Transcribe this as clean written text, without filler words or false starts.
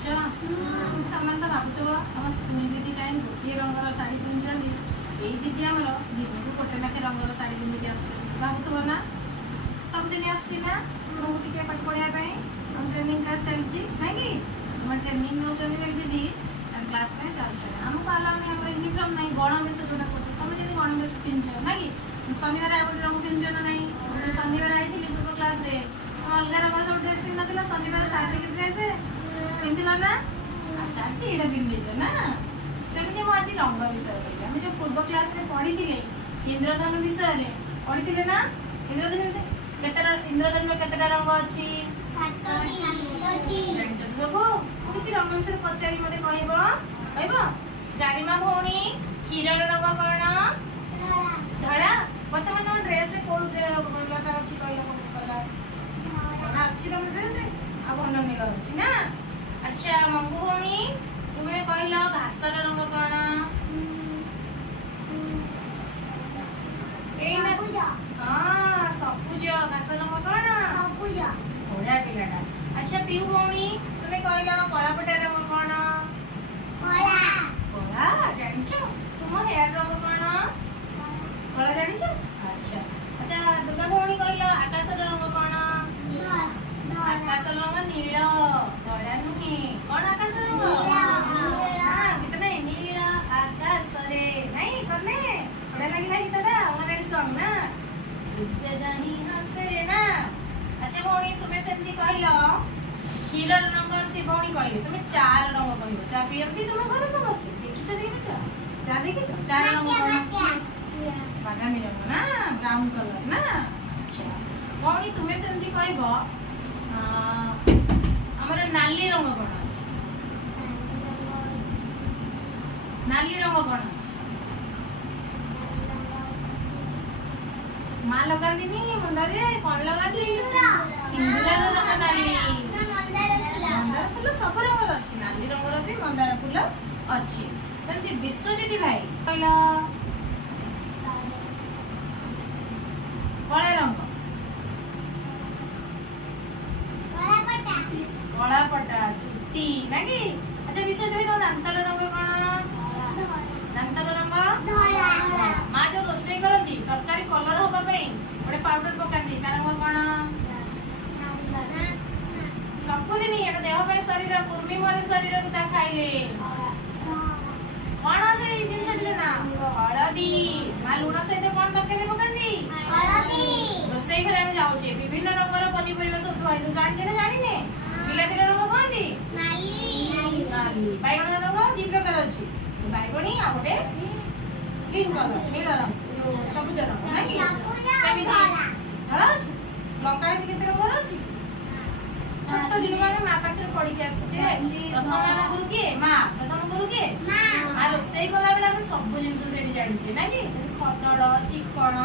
अच्छा तमें तो भावुव आम स्कूल दीदी कहीं गोटे रंगर शाढ़ी पिंधुंट ये दीदी आमर दिन को गोटे लाखे रंगर शाढ़ी पिंधिक भावुव ना सबुदिन आसना तुमको पाठ पढ़ाई ट्रेनिंग क्लास चलती ना कि तुम ट्रेनिंग नौ दीदी क्लास में आमको आलाउनी आम यूनिफॉर्म ना गणवेश जोटा कर तुम जब गणवेश पिंध ना कि शनिवार आ गए रंग पिंध ना शनिवार आई पूर्व क्लास रे अलग रंग सब ड्रेस पिंध ना शनिवार सारे ड्रेस पिंधिल ना अच्छा आज ये पिंधेच ना सेमती मुझे आज रंग विषय कही आम जो पूर्व क्लास रे पढ़ी इंद्रधनु विषय पढ़ी ना इंद्रधनु विषय इंद्रधनु केतटा रंग अच्छी सब किसी रंग विषय पचारि मत कह गारिमा भौणी क्षीर रंग कौन धड़ा बर्तमान तुम ड्रेस कौटा अच्छी कलर अच्छी तुम ड्रेस भन नील अच्छी ना अच्छा मंगू भौणी तुम्हें कहल घासर रंग कौन हाँ सबुज घास रंग कौन बड़ा पिलाटा अच्छा पीहू भौणी तुम्हें कहल कलापटा रंग कौन कला जान तुम हेयर रंग कौन कला जान अच्छा अच्छा दुर्गा भौणी कहल आकाश रंग कौन आकाश रंग नील धड़ा नुहे कौन आकाश रंग गीत नहीं नील आकाश रे नहीं करने बड़ा लगे गीतटा अंगनवाड़ी सॉन्ग ना सूर्य जानी हसे ना अच्छा भौणी तुम्हें सेमती कहल क्षीर रंग से भौणी कहले तुम्हें चार रंग कह चा पियंती तुम घर समस्त देखी चा देखी चार रंग बादामी रंग ना ब्राउन कलर ना अच्छा भौणी तुम्हें सेमती कहब आमर नाली रंग कौन अच्छे नाली रंग कौन अच्छे माँ लगाती मुंडे कौन लगाती सिंदूर रंग नाली मंदार फूल सब रंग अच्छी नाली रंगर भी मंदार फूल अच्छी सेमती विश्वजित भाई कहल कला रंग कला पटा चुट्टी ना कि अच्छा विश्वजित भाई तुम दांतर रंग कौन दांतर रंग माँ जो रोषे करती तरकारी कलर हाँपाई गोटे पाउडर पकाती तार रंग कौन सबुदिन ये देह शरीर कुर्मी मोर शरीर को खाइले कौन से जिन ना हलदी माँ लुण सहित कौन तरकारी पकाती रोषे घर आम जाऊे विभिन्न रंगर पनीपरिया सब थुआ जाने ना जाने बिलाती रंग कहती बैगण रंग दी प्रकार अच्छी बैगणी आ गए ग्रीन कलर नील रंग सबुज रंग ना कि धड़ा अच्छी लंका केते रंग अच्छी छोट दिन में माँ पाखे पढ़ी आसे प्रथम आम गुरु किए माँ प्रथम गुरु किए माँ रोषे कला बेले सब जिन जानी ना कि खदड़ चिकण